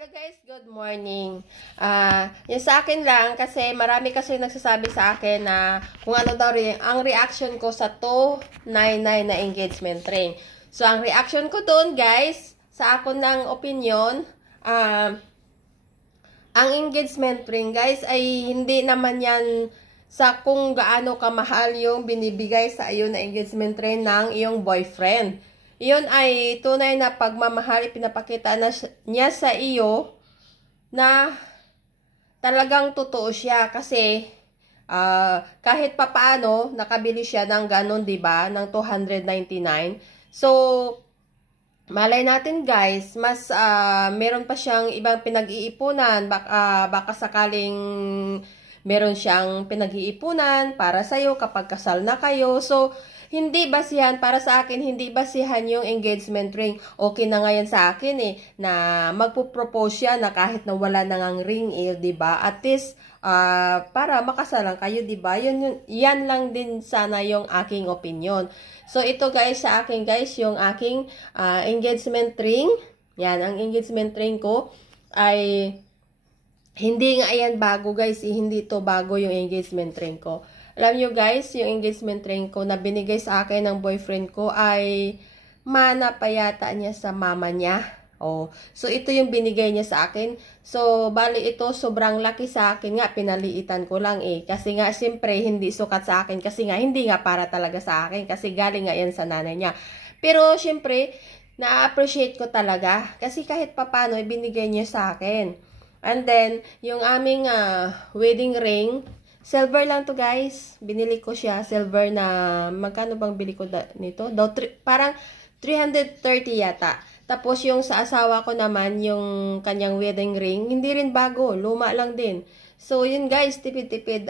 Hello guys, good morning. Yung sa akin lang kasi marami kasi nagsasabi sa akin na kung ano daw ang reaction ko sa 299 na engagement ring. So ang reaction ko doon guys, sa ako ng opinion, ang engagement ring guys ay hindi naman yan sa kung gaano kamahal yung binibigay sa iyo na engagement ring ng iyong boyfriend. Iyon ay tunay na pagmamahal, ipinapakita na niya sa iyo na talagang totoo siya kasi kahit papaano nakabili siya ng ganon, 'di ba? Ng 299. So malay natin guys, mas meron pa siyang ibang pinag-iipunan, baka sakaling meron siyang pinag-iipunan para sa iyo kapag kasal na kayo. So hindi basihan, para sa akin, hindi basihan yung engagement ring. Okay na ngayon sa akin na magpo-propose siya na kahit na wala na ngang ring, diba? At least, para makasalan kayo, diba? Yan lang din sana yung aking opinion. So, ito guys, sa akin guys, yung aking engagement ring. Yan, ang engagement ring ko ay hindi nga yan bago guys. Hindi to bago yung engagement ring ko. Alam nyo guys, yung engagement ring ko na binigay sa akin ng boyfriend ko ay mana pa yata niya sa mama niya. Oh, so ito yung binigay niya sa akin. So bali ito sobrang laki sa akin nga, pinaliitan ko lang kasi nga siyempre hindi sukat sa akin kasi nga hindi nga para talaga sa akin kasi galing nga yan sa nanay niya. Pero siyempre na-appreciate ko talaga kasi kahit papano binigay niya sa akin. And then yung aming wedding ring, silver lang to guys. Binili ko siya. Silver na, magkano bang bili ko nito? Parang 330 yata. Tapos yung sa asawa ko naman, yung kanyang wedding ring, hindi rin bago. Luma lang din. So yun guys, tipid-tipid.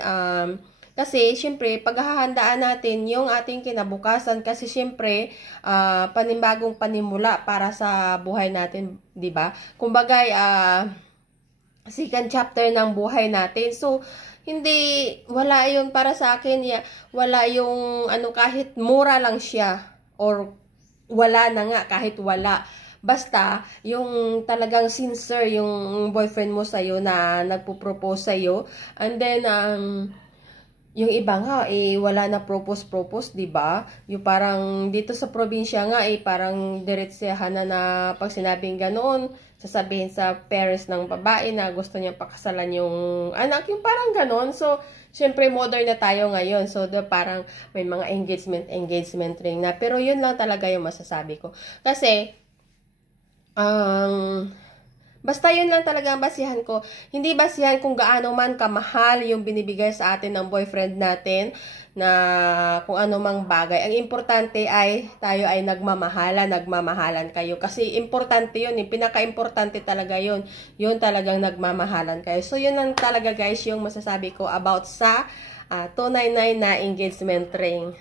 Kasi syempre, paghahandaan natin yung ating kinabukasan. Kasi syempre, panibagong panimula para sa buhay natin. Diba? Kumbaga, second chapter ng buhay natin. So, wala yun para sa akin, wala yung kahit mura lang siya or wala na nga kahit wala. Basta yung talagang sincere yung boyfriend mo sa'yo na nagpo-propose sa'yo. And then yung iba nga wala na propose, diba? Yung parang dito sa probinsya nga parang diretsehan na pag sinabing ganoon, sasabihin sa parents ng babae na gusto niya pakasalan yung anak, yung parang ganoon. So syempre modern na tayo ngayon. So parang may mga engagement ring na, pero yun lang talaga yung masasabi ko. Kasi basta yun lang talaga ang basihan ko. Hindi basihan kung gaano man kamahal yung binibigay sa atin ng boyfriend natin na kung ano mang bagay. Ang importante ay tayo ay nagmamahalan kayo. Kasi importante yun. Pinaka-importante talaga yun. Yun talagang nagmamahalan kayo. So yun lang talaga guys yung masasabi ko about sa 299 na engagement ring.